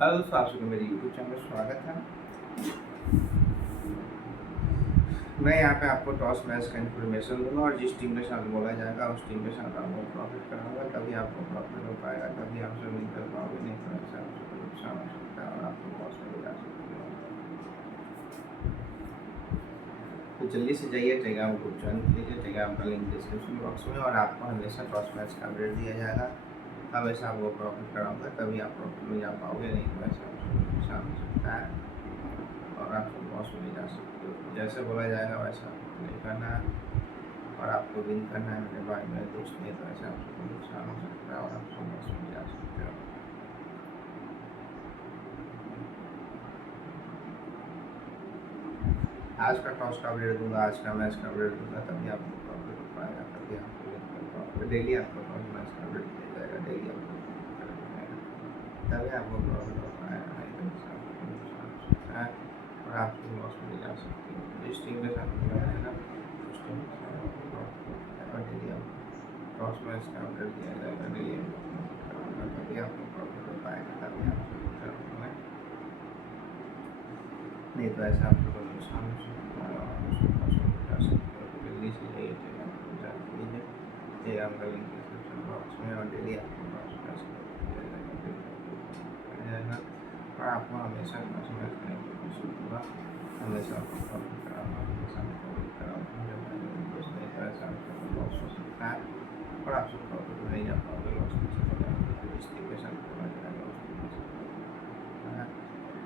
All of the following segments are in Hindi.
हेलो दोस्तों, आप सभी मेरे यूट्यूब चैनल में स्वागत है। मैं यहाँ पे आपको टॉस मैच का इन्फॉर्मेशन दूंगा और जिस टीम के साथ बोला जाएगा उस टीम के साथ आपको प्रॉफिट कराऊंगा, तभी आपको प्रॉफिट हो पाएगा, तभी आप सब विन कर पाओगे, नहीं तो ऐसा आपको नुकसान हो सकता है और आपको लॉस में जा सकते हो। तो जल्दी से जाइए, टेलीग्राम ग्रुप ज्वाइन कीजिए, टेलीग्राम का लिंक डिस्क्रिप्शन बॉक्स में, और आपको हमेशा टॉस मैच का अपडेट दिया जाएगा। हमेशा आपको प्रॉफिट कराऊंगा, तभी आप प्रॉफिट में जा पाओगे, नहीं तो ऐसा आपको नुकसान हो सकता है और आप लॉस में जा सकते हो। जैसे बोला जाएगा वैसा आपको नहीं करना है और आपको विन करना है। मेरे भाई मेरे दोस्त, नहीं तो ऐसे आपको नुकसान हो सकता है और आप लॉस में जा सकते हो। आज का टॉस का अपडेट दूंगा, आज का मैच का अपडेट दूंगा, तभी आपको प्रॉफिट हो पाएगा, तभी आपको विन कर पाओगे। डेली आपको टॉस मैच का अपडेट दिया जाएगा, डेली आपको तभी आपको प्रॉफिट हो पाएगा, नहीं तो इससे आपको नुकसान हो सकता है और आप लॉस में जा सकते हो। जिस टीम के साथ मिला जाएगा उस टीम के साथ आपको प्रॉफिट हो पाएगा। डेली आपको टॉस मैच का अपडेट दिया जाएगा, डेली आपको प्रॉफिट कराऊंगा, तभी आपको प्रॉफिट हो पाएगा, तभी आप करोगे, नहीं तो ऐसा आपको कोई नुकसान हो सकता है और आप उसको लॉस में जा सकते हो। तो जल्दी से जाइए, टेलीग्राम को ज्वाइन कीजिए, टेलीग्राम का लिंक डिस्क्रिप्शन बॉक्स में, और डेली आपको टॉस मैच का दिया जाएगा और आपको हमेशा टॉस मैच का इन्फॉर्मेशन दूंगा, हमेशा आपको प्रॉफिट कराऊंगा, हमेशा आपको विन कराऊंगा। जब मैं दोस्त, नहीं तो ऐसा आपको लॉस हो सकता है और आप सब प्रॉफिट में नहीं जा पाओगे, लॉस में चले जाओगे। तो जिस टीम के साथ बोला जाएगा उस टीम के साथ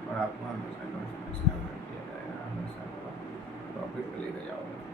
और आपको हमेशा टॉस मैच का अपडेट दिया जाएगा, हमेशा आपको प्रॉफिट पे लेके जाओगे।